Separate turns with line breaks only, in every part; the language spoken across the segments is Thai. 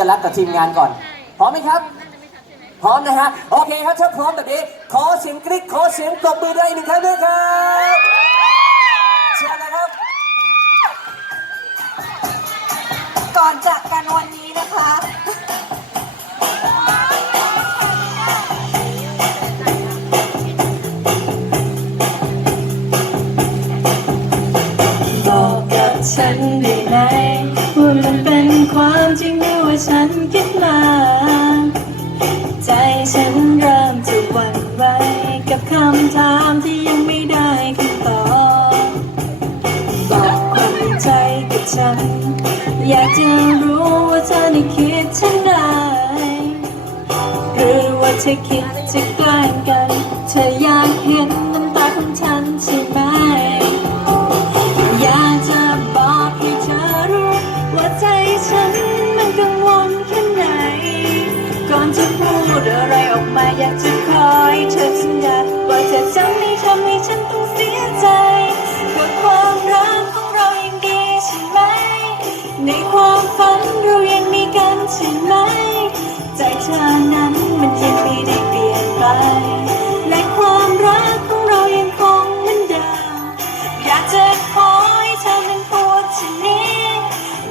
ญลักษณ์กับทีมงานก่อน พร้อมไหมครับ พร้อมนะฮะ โอเคครับถ้าพร้อมแบบนี้ ขอเสียงกรี๊ดขอเสียงปรบมือด้วยอีกหนึ่งครั้งด้วยครับเชิญนะครับ
ก่อนจากกันวันนี้นะคะ
บอกกับฉันได้ไหม จริงรือว่าฉันคิดมาใจฉันเริ่มจะหวั่นไหวกับคำถามที่ยังไม่ได้คำตอบบอกความในใจกับฉัน อยากจะรู้ว่าเธอได้คิดเช่นไรหรือว่าเธอคิดจะแกล้งกัน เธออยากเห็น จะพูดอะไรออกมาอยากจะคอยเธอสัญญาว่าเธอจะไม่ทำให้ฉันต้องเสียใจกับความรักของเรายังดีใช่ไหม ในความฝันเรายังมีกันใช่ไหม ใจเธอนั้นมันยังไม่ได้เปลี่ยนไป และความรักของเรายังคงเหมือนเดิมอยากจะขอให้เธอนั้นพูดเช่นนี้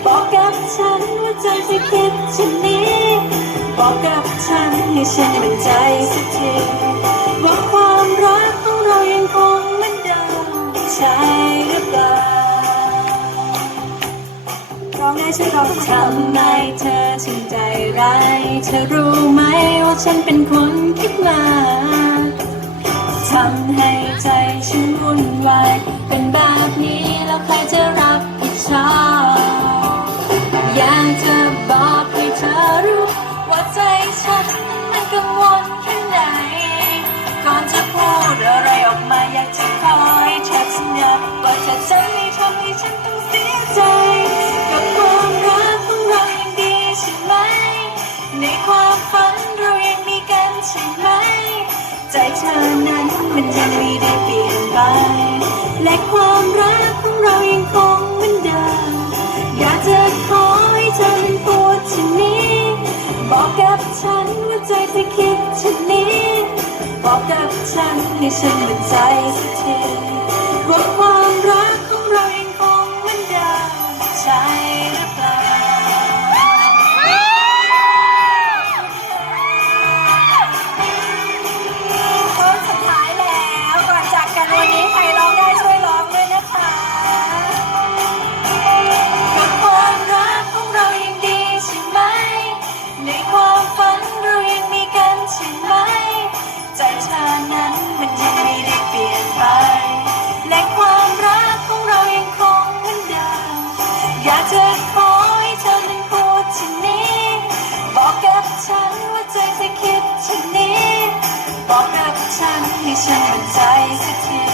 บอกกับฉันว่าใจจะคิดเช่นนี้ บอกกับฉันให้ฉันมั่นใจสักทีว่าความรักของเรายังคงเหมือนเดิมใช่หรือเปล่า
ร้องได้ช่วยร้อง
ทำไมเธอถึงใจร้ายเธอรู้ไหมว่าฉันเป็นคนคิดมาทำให้ใจฉันวุ่นวายเป็นแบบนี้แล้วใครจะรับผิดชอบ วลแค่ไหนก่อนจะพูดอะไรออกมาอยากจะคอยเธอสัญญาว่าเธอจะไม่ทำให้ฉันต้องเสียใจกับความรักของเรายังดีใช่ไหม ในความฝันเรายังมีกันใช่ไหม ใจเธอนั้นมันยังไม่ได้เปลี่ยนไปและความรักของเรายังคงเหมือนเดิมอยากจะขอให้เธอเป็นพูดเช่นนี้บอกกับฉันว่าใจเช่นนี้ บอกกับฉันให้ฉันมั่นใจสักทีว่าความรัก อยากจะขอให้เธอ
นั้นพูดชนนี้ บอกกับฉันว่าใจเธอคิดชน
นี้ บอกกับฉันให้ฉันมั่นใจสักที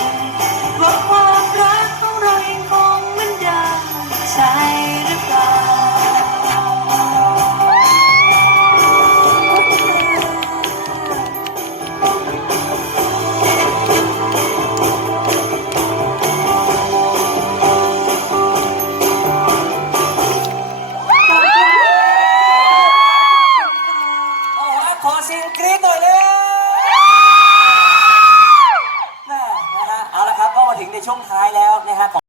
หน่อยเลยน่นะฮะเอาละครับก็มาถึงในช่วงท้ายแล้วนะฮะ